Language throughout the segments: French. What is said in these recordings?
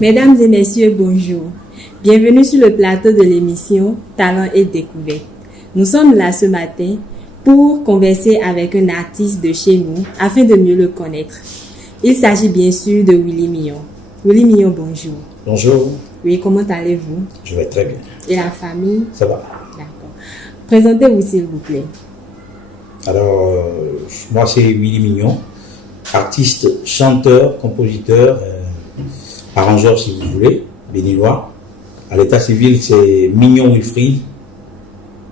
Mesdames et messieurs, bonjour. Bienvenue sur le plateau de l'émission Talents et Découvertes. Nous sommes là ce matin pour converser avec un artiste de chez nous afin de mieux le connaître. Il s'agit bien sûr de Willy Millon. Willy Millon, bonjour. Bonjour. Oui, comment allez-vous? Je vais très bien. Et la famille? Ça va. D'accord. Présentez-vous s'il vous plaît. Alors, moi c'est Willy Millon, artiste, chanteur, compositeur, arrangeur si vous voulez, béninois. À l'état civil, c'est Mignon Wilfried.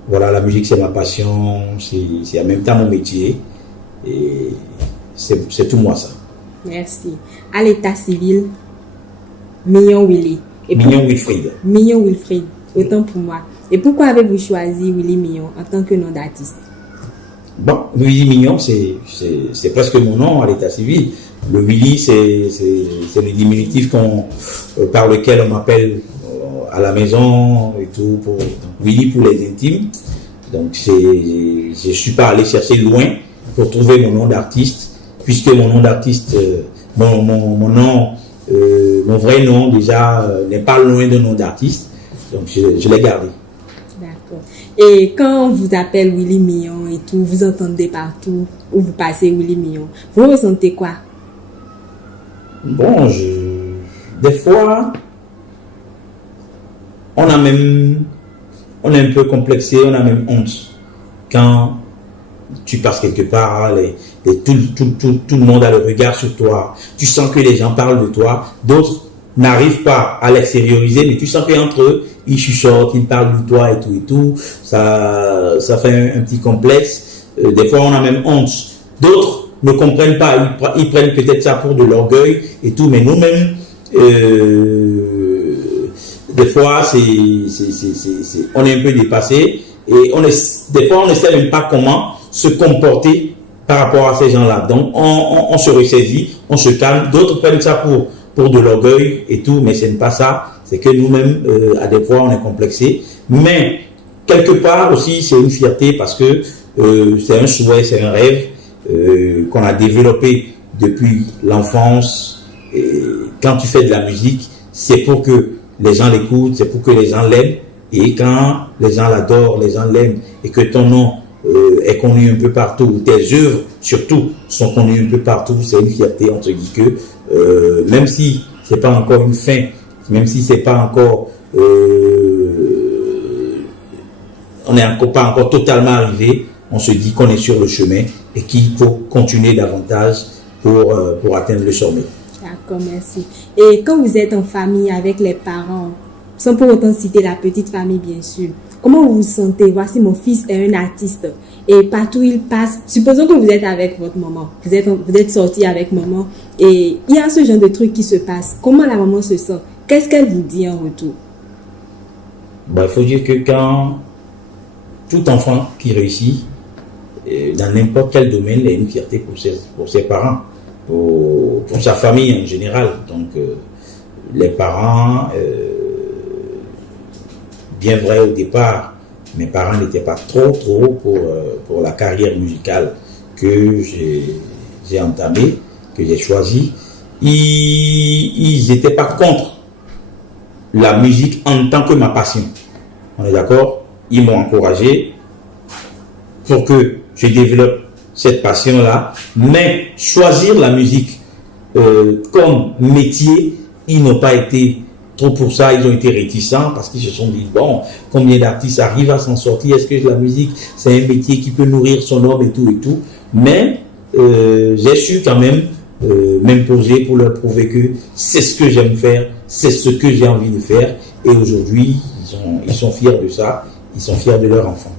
Voilà, la musique c'est ma passion, c'est en même temps mon métier. Et c'est tout moi ça. Merci. À l'état civil, Millon Willy. Mignon Wilfried. Millon Wilfried, autant pour moi. Et pourquoi avez-vous choisi Willy Millon en tant que nom d'artiste? Bon, Willy Millon, c'est presque mon nom à l'état civil. Le Willy, c'est le diminutif par lequel on m'appelle à la maison et tout, Willy pour les intimes. Donc, je ne suis pas allé chercher loin pour trouver mon nom d'artiste, puisque mon nom d'artiste, mon nom, mon vrai nom déjà n'est pas loin de nom d'artiste. Donc, je l'ai gardé. D'accord. Et quand on vous appelle Willy Millon et tout, vous entendez partout où vous passez Willy Millon, vous ressentez quoi? Bon, des fois, on est un peu complexé, on a même honte. Quand tu passes quelque part, tout le monde a le regard sur toi. Tu sens que les gens parlent de toi. D'autres n'arrivent pas à l'extérioriser, mais tu sens qu'entre eux, ils chuchotent, ils parlent de toi et tout. Ça fait un petit complexe. Des fois, on a même honte. D'autres ne comprennent pas. Ils prennent peut-être ça pour de l'orgueil et tout, mais nous-mêmes, des fois, on est un peu dépassé et des fois, on ne sait même pas comment se comporter par rapport à ces gens-là. Donc, on se ressaisit, on se calme. D'autres prennent ça pour de l'orgueil et tout, mais ce n'est pas ça. C'est que nous-mêmes, à des fois, on est complexé. Mais, quelque part aussi, c'est une fierté parce que c'est un souhait, c'est un rêve qu'on a développé depuis l'enfance. Et quand tu fais de la musique, c'est pour que les gens l'écoutent, c'est pour que les gens l'aiment. Et quand les gens l'adorent, les gens l'aiment, et que ton nom est connu un peu partout, tes œuvres surtout sont connues un peu partout, c'est une fierté, on te dit que même si c'est pas encore une fin, même si c'est pas encore on n'est pas encore totalement arrivé, on se dit qu'on est sur le chemin et qu'il faut continuer davantage pour atteindre le sommet. D'accord, merci. Et quand vous êtes en famille avec les parents, sans pour autant citer la petite famille bien sûr, comment vous vous sentez? Voici, mon fils est un artiste et partout il passe, supposons que vous êtes avec votre maman, vous êtes sorti avec maman et il y a ce genre de truc qui se passe. Comment la maman se sent? Qu'est-ce qu'elle vous dit en retour? Bon, il faut dire que quand tout enfant qui réussit dans n'importe quel domaine, il y a une fierté pour ses parents, pour sa famille en général. Donc, les parents, bien vrai au départ, mes parents n'étaient pas trop pour la carrière musicale que j'ai entamée, que j'ai choisie. Ils n'étaient pas contre la musique en tant que ma passion. On est d'accord? Ils m'ont encouragé pour que je développe cette passion-là, mais choisir la musique comme métier, ils n'ont pas été trop pour ça, ils ont été réticents parce qu'ils se sont dit, bon, combien d'artistes arrivent à s'en sortir, est-ce que la musique, c'est un métier qui peut nourrir son homme et tout, mais j'ai su quand même m'imposer pour leur prouver que c'est ce que j'aime faire, c'est ce que j'ai envie de faire, et aujourd'hui, ils sont fiers de ça, ils sont fiers de leur enfant.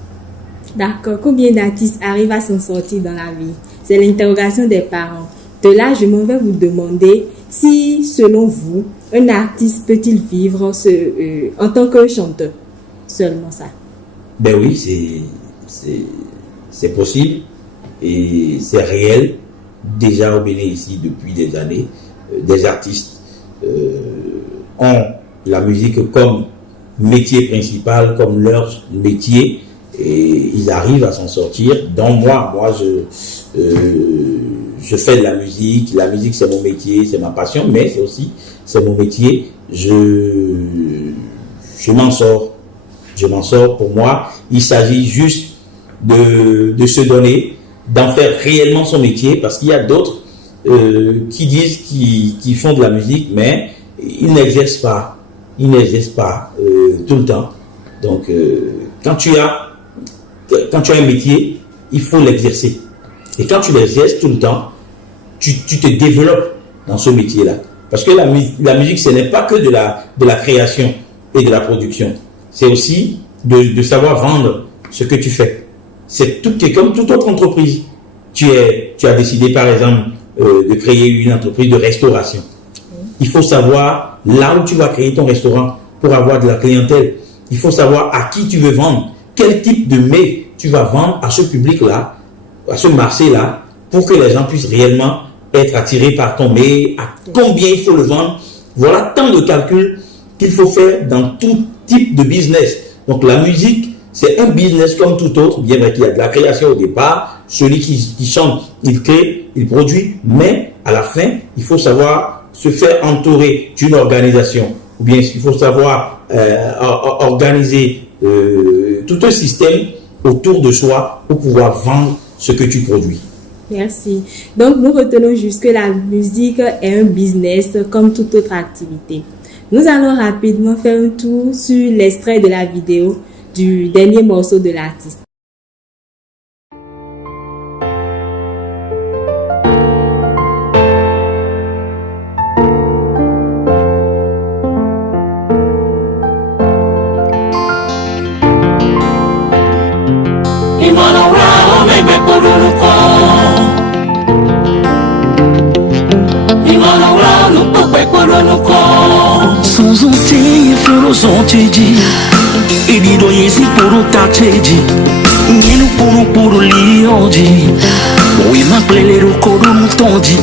D'accord. Combien d'artistes arrivent à s'en sortir dans la vie? C'est l'interrogation des parents. De là, je m'en vais vous demander si, selon vous, un artiste peut-il vivre en tant que chanteur? Seulement ça. Ben oui, c'est possible et c'est réel. Déjà au Bénin ici depuis des années, des artistes ont la musique comme métier principal, comme leur métier, et ils arrivent à s'en sortir. Donc moi je fais de la musique c'est mon métier, c'est ma passion, mais c'est mon métier, je m'en sors. Pour moi, il s'agit juste de se donner, d'en faire réellement son métier, parce qu'il y a d'autres qui disent qu'ils font de la musique, mais ils n'exercent pas tout le temps. Donc, quand tu as un métier, il faut l'exercer. Et quand tu l'exerces tout le temps, tu te développes dans ce métier-là. Parce que la musique, ce n'est pas que de la création et de la production. C'est aussi de savoir vendre ce que tu fais. C'est comme toute autre entreprise. Tu as décidé, par exemple, de créer une entreprise de restauration. Il faut savoir là où tu vas créer ton restaurant pour avoir de la clientèle. Il faut savoir à qui tu veux vendre, quel type de mets tu vas vendre à ce public-là, à ce marché-là, pour que les gens puissent réellement être attirés par ton mets, à combien il faut le vendre. Voilà tant de calculs qu'il faut faire dans tout type de business. Donc la musique, c'est un business comme tout autre, bien vrai qu'il y a de la création au départ, celui qui chante, il crée, il produit, mais à la fin, il faut savoir se faire entourer d'une organisation, ou bien il faut savoir organiser tout un système autour de soi pour pouvoir vendre ce que tu produis. Merci. Donc, nous retenons juste que la musique est un business comme toute autre activité. Nous allons rapidement faire un tour sur l'extrait de la vidéo du dernier morceau de l'artiste. Zonteji Irido yesi puro tacheji Nyenu puro lioji Oye maplelero koro mutonji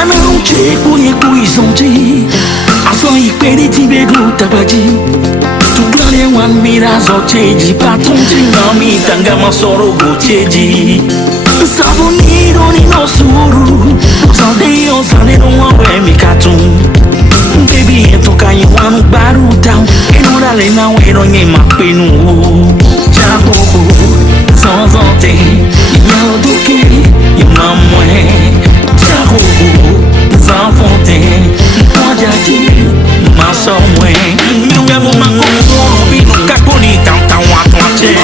Ame uche kuye kuizonji Aso ipere tibego tabaji Tuklane wan mira zocheji Patonji nami tanga masoro gocheji Savonido ni no suru Zande yo zane no wawe mikatum Baby, eto kanyi wanu baru down Eno dale na wero nye mapenu Jaho, zanzante Yao doke, yamamwe Jaho, zanfante Mwajaji, masomwe Minunga muma kukumono Binu kakoni tanta watwache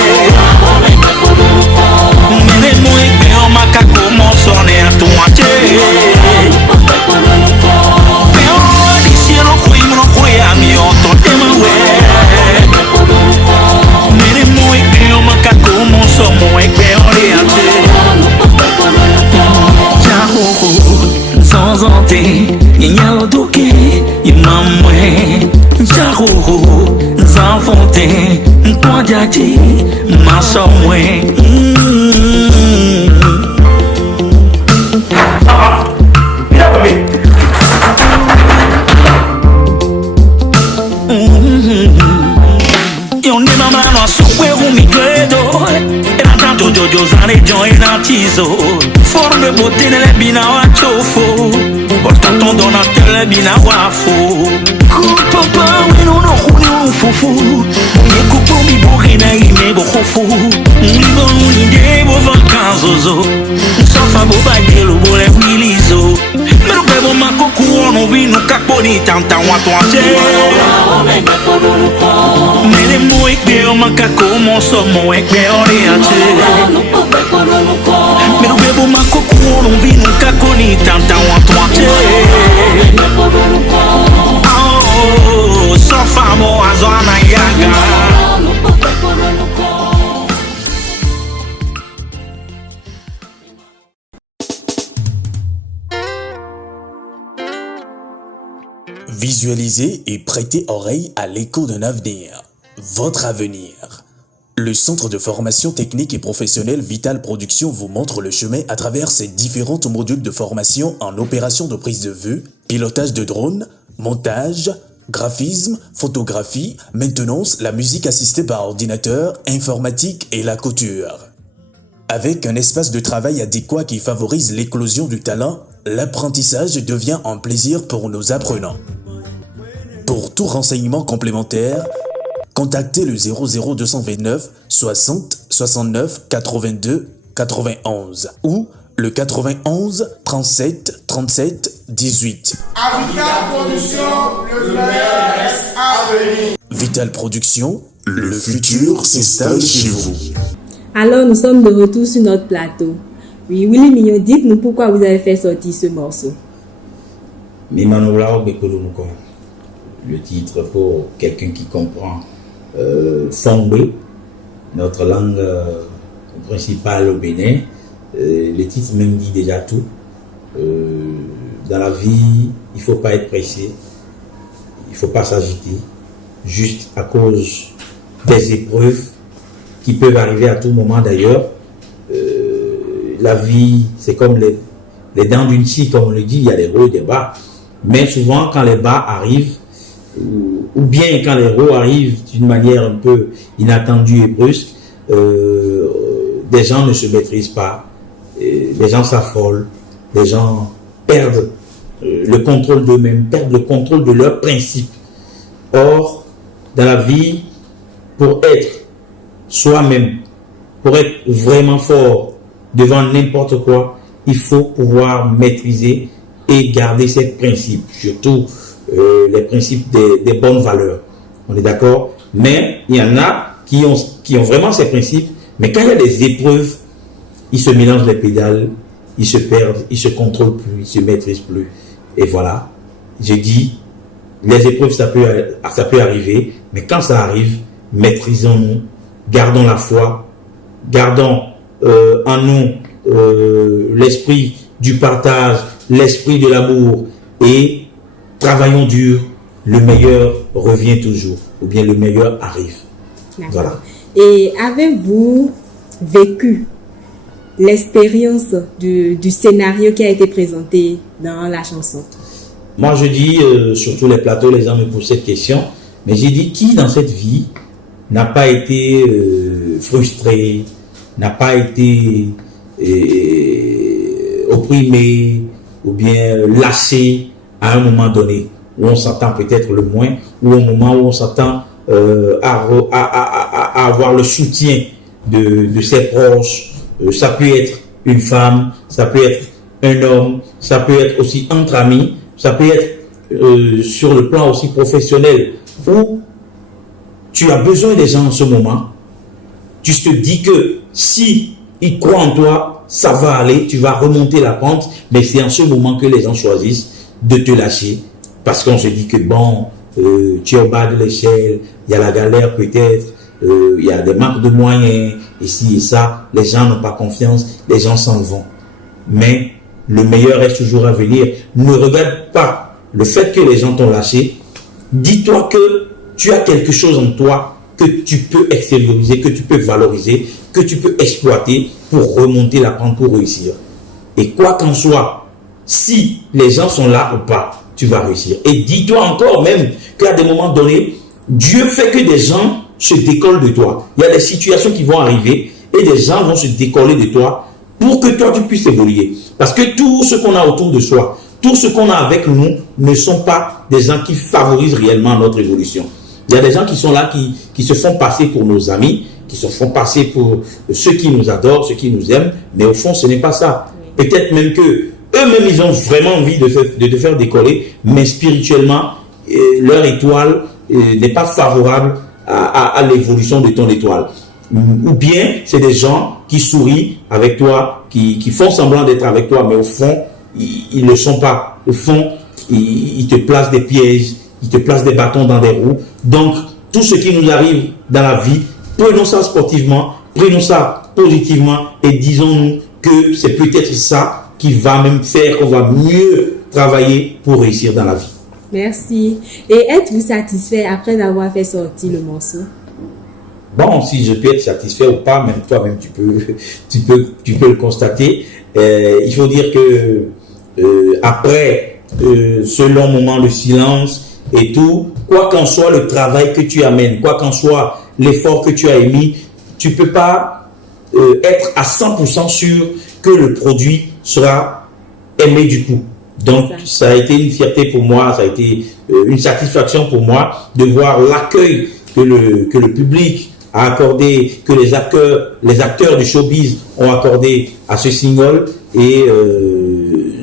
Mene mweke oma kakumo sone atuwache Forme beauté nelle bina wa chofo Porta ton donateur bina wa fo Good papa we no khuni fufu Ye kupo mi borina ime bo khofu Libo ni de bo vacances Sofa bo bagelo bo le wilizo Mero bebo makoku ono vino kakoni tanta wa toache Mene mo ekbe o makako mo so mo ekbe oriate Mero bebo makoku ono vino kakoni tanta wa toache Oh, sofa mo azona yaga Visualisez et prêtez oreille à l'écho d'un avenir. Votre avenir. Le Centre de formation technique et professionnelle Vital Production vous montre le chemin à travers ses différents modules de formation en opération de prise de vue, pilotage de drone, montage, graphisme, photographie, maintenance, la musique assistée par ordinateur, informatique et la couture. Avec un espace de travail adéquat qui favorise l'éclosion du talent, l'apprentissage devient un plaisir pour nos apprenants. Pour tout renseignement complémentaire, contactez le 00229 60 69 82 91 ou le 91 37 37 18. À Vital Production, le meilleur reste à venir. Vital Production, le futur s'installe chez vous. Alors, nous sommes de retour sur notre plateau. Oui, Willy Mignon, dites-nous pourquoi vous avez fait sortir ce morceau. Mimanoula Bekolomuko, le titre pour quelqu'un qui comprend Fongbe, notre langue principale au Bénin. Le titre même dit déjà tout. Dans la vie, il ne faut pas être pressé, il ne faut pas s'agiter, juste à cause des épreuves qui peuvent arriver à tout moment d'ailleurs. La vie, c'est comme les dents d'une scie, comme on le dit, il y a des hauts et des bas. Mais souvent, quand les bas arrivent, ou bien quand les hauts arrivent d'une manière un peu inattendue et brusque, des gens ne se maîtrisent pas, les gens s'affolent, les gens perdent le contrôle d'eux-mêmes, perdent le contrôle de leurs principes. Or, dans la vie, pour être soi-même, pour être vraiment fort devant n'importe quoi, il faut pouvoir maîtriser et garder ces principes, surtout les principes des bonnes valeurs. On est d'accord? Mais il y en a qui ont vraiment ces principes, mais quand il y a des épreuves, ils se mélangent les pédales, ils se perdent, ils se contrôlent plus, ils se maîtrisent plus. Et voilà, j'ai dit, les épreuves, ça peut arriver, mais quand ça arrive, maîtrisons-nous, gardons la foi, gardons en nous l'esprit du partage, l'esprit de l'amour et travaillons dur, le meilleur revient toujours, ou bien le meilleur arrive. D'accord. Voilà. Et avez-vous vécu l'expérience du scénario qui a été présenté dans la chanson? Moi, je dis, sur tous les plateaux, les gens me posent cette question, mais j'ai dit, qui dans cette vie n'a pas été frustré, n'a pas été opprimé ou bien lâché à un moment donné, où on s'attend peut-être le moins, ou au moment où on s'attend à avoir le soutien de ses proches. Ça peut être une femme, ça peut être un homme, ça peut être aussi entre amis, ça peut être sur le plan aussi professionnel, où tu as besoin des gens en ce moment. Tu te dis que si ils croient en toi, ça va aller, tu vas remonter la pente, mais c'est en ce moment que les gens choisissent de te lâcher, parce qu'on se dit que bon, tu es au bas de l'échelle, il y a la galère peut-être, il y a des manques de moyens, ici et ça, les gens n'ont pas confiance, les gens s'en vont. Mais le meilleur reste toujours à venir. Ne regarde pas le fait que les gens t'ont lâché. Dis-toi que tu as quelque chose en toi que tu peux extérioriser, que tu peux valoriser, que tu peux exploiter pour remonter la pente, pour réussir. Et quoi qu'en soit, si les gens sont là ou pas, tu vas réussir. Et dis-toi encore même qu'à des moments donnés, Dieu fait que des gens se décollent de toi. Il y a des situations qui vont arriver et des gens vont se décoller de toi pour que toi tu puisses évoluer. Parce que tout ce qu'on a autour de soi, tout ce qu'on a avec nous ne sont pas des gens qui favorisent réellement notre évolution. Il y a des gens qui sont là, qui se font passer pour nos amis, qui se font passer pour ceux qui nous adorent, ceux qui nous aiment, mais au fond ce n'est pas ça. Peut-être même que eux-mêmes ils ont vraiment envie de te faire décoller, mais spirituellement leur étoile n'est pas favorable à l'évolution de ton étoile. Ou bien c'est des gens qui sourient avec toi, qui font semblant d'être avec toi, mais au fond ils ne le sont pas. Au fond ils te placent des pièges, ils te placent des bâtons dans des roues. Donc tout ce qui nous arrive dans la vie, prenons ça sportivement, prenons ça positivement et disons-nous que c'est peut-être ça qui va même faire qu'on va mieux travailler pour réussir dans la vie. Merci. Et êtes-vous satisfait après avoir fait sortir le morceau? Bon, si je peux être satisfait ou pas, même toi-même tu peux le constater. Il faut dire que après ce long moment de silence et tout, quoi qu'en soit le travail que tu amènes, quoi qu'en soit l'effort que tu as émis, tu peux pas être à 100% sûr que le produit sera aimé du coup. Donc, ça a été une fierté pour moi, ça a été une satisfaction pour moi de voir l'accueil que le public a accordé, que les acteurs du showbiz ont accordé à ce single. Et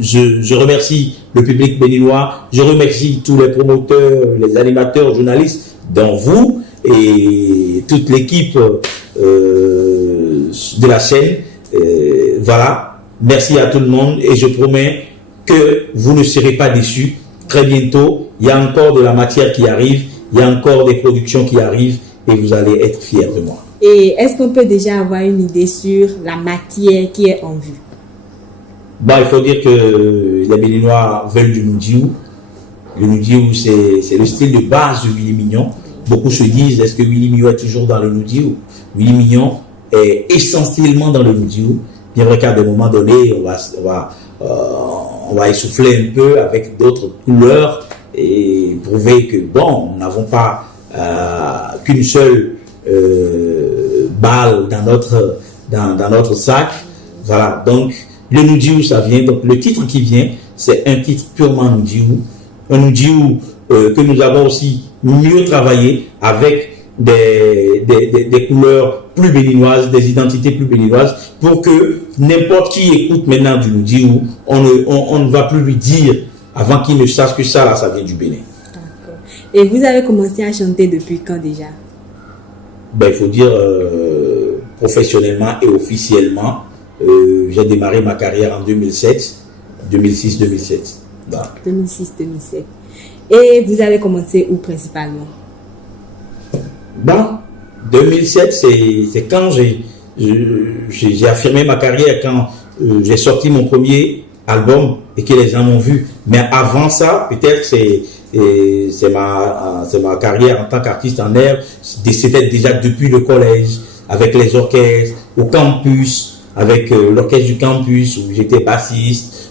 je remercie le public béninois, je remercie tous les promoteurs, les animateurs, journalistes, dont vous et toute l'équipe de la chaîne. Voilà, merci à tout le monde et je promets que vous ne serez pas déçus. Très bientôt, il y a encore de la matière qui arrive, il y a encore des productions qui arrivent et vous allez être fiers de moi. Et est-ce qu'on peut déjà avoir une idée sur la matière qui est en vue? Bah, il faut dire que les Béninois veulent du Noudiou. Le Noudiou, c'est le style de base de Willy Mignon. Beaucoup se disent, est-ce que Willy Mignon est toujours dans le Noudiou? Willy Mignon est essentiellement dans le Noudiou. Bien vrai qu'à des moments donnés, on va essouffler un peu avec d'autres couleurs et prouver que, bon, nous n'avons pas qu'une seule balle dans notre sac. Voilà, donc le Noudiou, ça vient. Donc le titre qui vient, c'est un titre purement Noudiou. Un Noudiou que nous avons aussi mieux travaillé avec des couleurs plus béninoises, des identités plus béninoises, pour que n'importe qui écoute maintenant du Noudiou, on ne va plus lui dire avant qu'il ne sache que ça, là, ça vient du Bénin. D'accord. Et vous avez commencé à chanter depuis quand déjà? Ben, il faut dire professionnellement et officiellement, j'ai démarré ma carrière en 2006-2007. Voilà. 2006-2007. Et vous avez commencé où principalement? Bon, 2007, c'est quand j'ai affirmé ma carrière, quand j'ai sorti mon premier album et que les gens m'ont vu. Mais avant ça, peut-être c'est ma carrière en tant qu'artiste en air. C'était déjà depuis le collège, avec les orchestres, au campus, avec l'orchestre du campus où j'étais bassiste.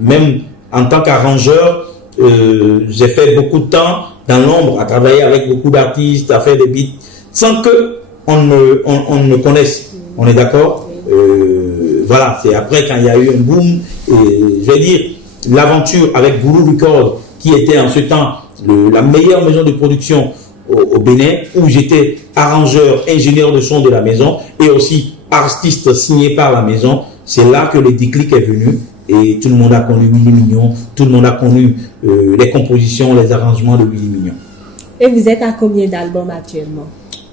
Même en tant qu'arrangeur, j'ai fait beaucoup de temps dans l'ombre à travailler avec beaucoup d'artistes, à faire des beats sans que on ne connaisse. On est d'accord? Voilà, c'est après quand il y a eu un boom, je vais dire, l'aventure avec Guru Records, qui était en ce temps la meilleure maison de production au Bénin, où j'étais arrangeur, ingénieur de son de la maison et aussi artiste signé par la maison. C'est là que le déclic est venu et tout le monde a connu Willy Mignon, tout le monde a connu les compositions, les arrangements de Willy Mignon. Et vous êtes à combien d'albums actuellement?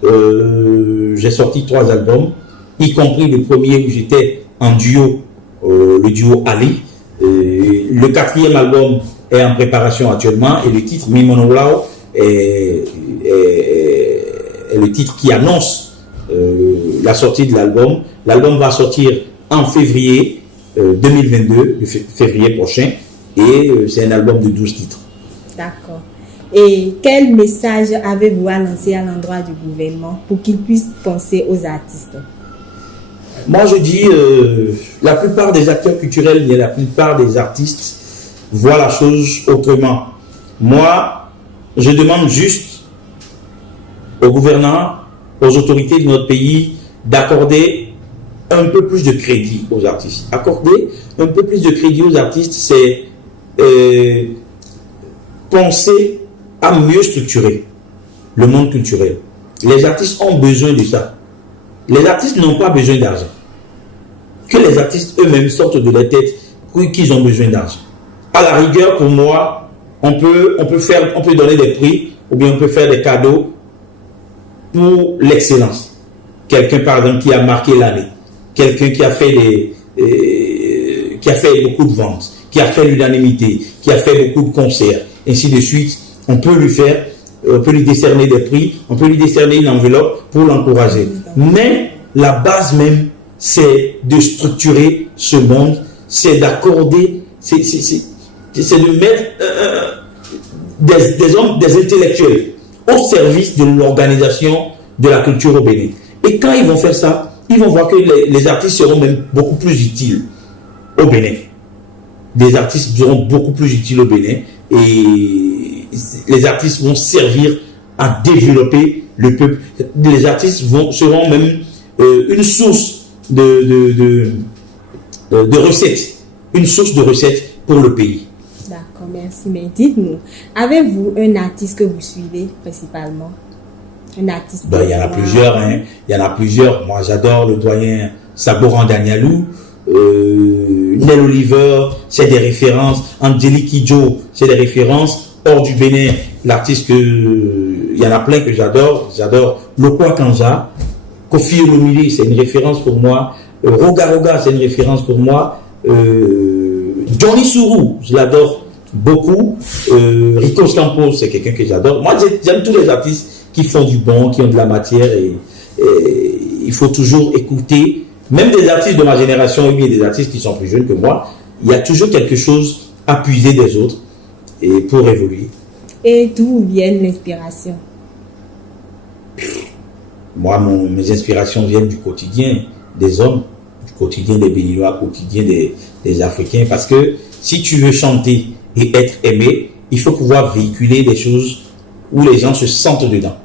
J'ai sorti 3 albums, y compris le premier où j'étais en duo, le duo Ali. Le 4e album est en préparation actuellement et le titre Mimonolao est le titre qui annonce la sortie de l'album. L'album va sortir en février 2022, le février prochain, et c'est un album de 12 titres. D'accord. Et quel message avez-vous à lancer à l'endroit du gouvernement pour qu'il puisse penser aux artistes? Moi, je dis, la plupart des acteurs culturels, la plupart des artistes voient la chose autrement. Moi, je demande juste aux gouvernants, aux autorités de notre pays d'accorder un peu plus de crédit aux artistes. Accorder un peu plus de crédit aux artistes, c'est penser à mieux structurer le monde culturel. Les artistes ont besoin de ça. Les artistes n'ont pas besoin d'argent. Que les artistes eux-mêmes sortent de leur tête qu'ils ont besoin d'argent. À la rigueur, pour moi, on peut donner des prix ou bien on peut faire des cadeaux pour l'excellence. Quelqu'un, par exemple, qui a marqué l'année. Quelqu'un qui a fait beaucoup de ventes, qui a fait l'unanimité, qui a fait beaucoup de concerts, ainsi de suite. On peut lui décerner des prix, on peut lui décerner une enveloppe pour l'encourager. Mais la base même, c'est de structurer ce monde, c'est d'accorder, c'est de mettre des hommes, des intellectuels au service de l'organisation de la culture au Bénin. Et quand ils vont faire ça, ils vont voir que les artistes seront même beaucoup plus utiles au Bénin. Les artistes seront beaucoup plus utiles au Bénin et les artistes vont servir à développer le peuple. Les artistes seront même une source de recettes, une source de recettes pour le pays. D'accord, merci. Mais dites-nous, avez-vous un artiste que vous suivez principalement? Un artiste? Il y en a plusieurs, hein. Il y en a plusieurs. Moi, j'adore le doyen Saboran Danielou, Nel Oliver, c'est des références. Angélique Kidjo, c'est des références. Hors du Bénin, l'artiste il y en a plein que j'adore. J'adore Lokwa Kanja, Kofi Olomide, c'est une référence pour moi. Roga Roga, c'est une référence pour moi. Johnny Sourou, je l'adore beaucoup. Rico Stampo, c'est quelqu'un que j'adore. Moi, j'aime tous les artistes qui font du bon, qui ont de la matière, et il faut toujours écouter. Même des artistes de ma génération, ou bien des artistes qui sont plus jeunes que moi, il y a toujours quelque chose à puiser des autres et pour évoluer. Et d'où vient l'inspiration? Moi, mes inspirations viennent du quotidien des hommes, du quotidien des Béninois, du quotidien des Africains. Parce que si tu veux chanter et être aimé, il faut pouvoir véhiculer des choses où les gens se sentent dedans.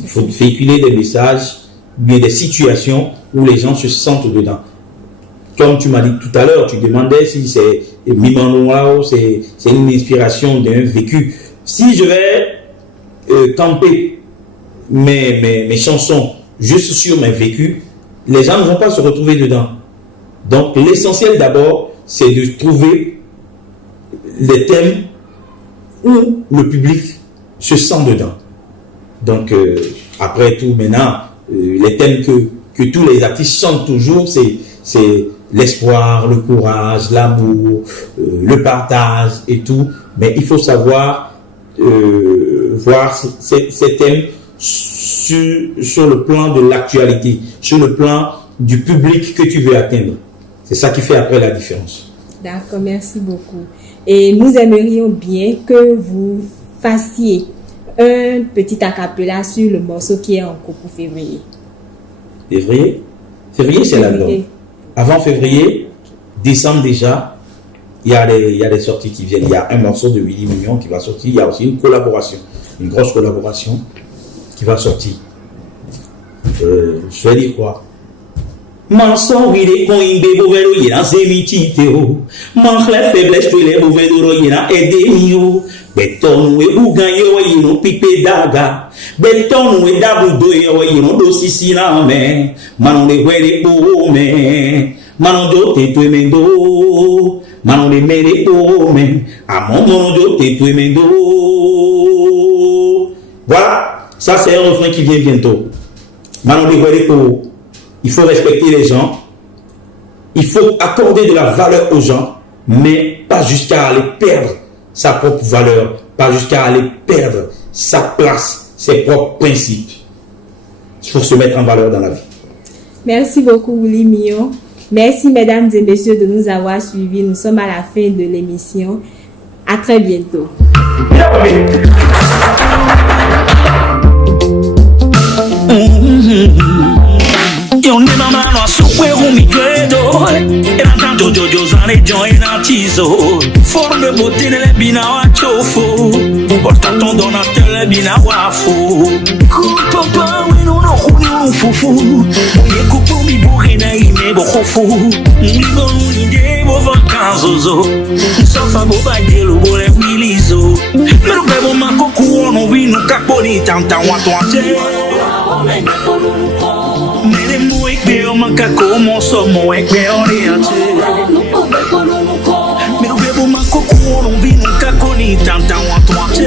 Il faut véhiculer des messages, bien des situations où les gens se sentent dedans. Comme tu m'as dit tout à l'heure, tu demandais si c'est Mimanoao, c'est une inspiration d'un vécu. Si je vais camper mes chansons juste sur mes vécus, les gens ne vont pas se retrouver dedans. Donc l'essentiel d'abord, c'est de trouver les thèmes où le public se sent dedans. Donc après tout, maintenant, les thèmes que tous les artistes chantent toujours, c'est l'espoir, le courage, l'amour, le partage et tout. Mais il faut savoir voir ces thèmes sur le plan de l'actualité, sur le plan du public que tu veux atteindre. C'est ça qui fait après la différence. D'accord, merci beaucoup. Et nous aimerions bien que vous fassiez un petit acapella sur le morceau qui est en cours pour février. Février, c'est l'album. Avant février, décembre déjà, il y a des sorties qui viennent. Il y a un morceau de Willy Mignon qui va sortir. Il y a aussi une collaboration, une grosse collaboration qui va sortir. Je vais dire quoi? Manson wile kon imbe bovero yena zemitite o. Manhle faiblesse to le bovero yena edemio. Beton we uganyo we yino pipe daga. Beton we dabu do we yino do sisina me. Manon de wele o me. Manon do te tu mendo. Manon de mere o me. Amon monon do te tu mendo. Voilà, ça c'est un refrain qui vient bientôt. Manon de wele o. Il faut respecter les gens, il faut accorder de la valeur aux gens, mais pas jusqu'à aller perdre sa propre valeur, pas jusqu'à aller perdre sa place, ses propres principes. Il faut se mettre en valeur dans la vie. Merci beaucoup, Willy Mignon. Merci, mesdames et messieurs, de nous avoir suivis. Nous sommes à la fin de l'émission. À très bientôt. Yo ne mama no asukwe rumikwedo era tanto jojo zane join atizo forme beauté ne bina wa chofo porta ton donateur le bina wa fo papa we no no khuni fufu ye kupo mi borena ime bokhofo ni bon ide bo vacances sofa bo bagelo bo le milizo pero bebo makoku ono vino kakoni tanta wa toate mere mu ekbe o makako mo so mo ekbe oriente mere bebo makoku ono vino kakoni tanta wa toate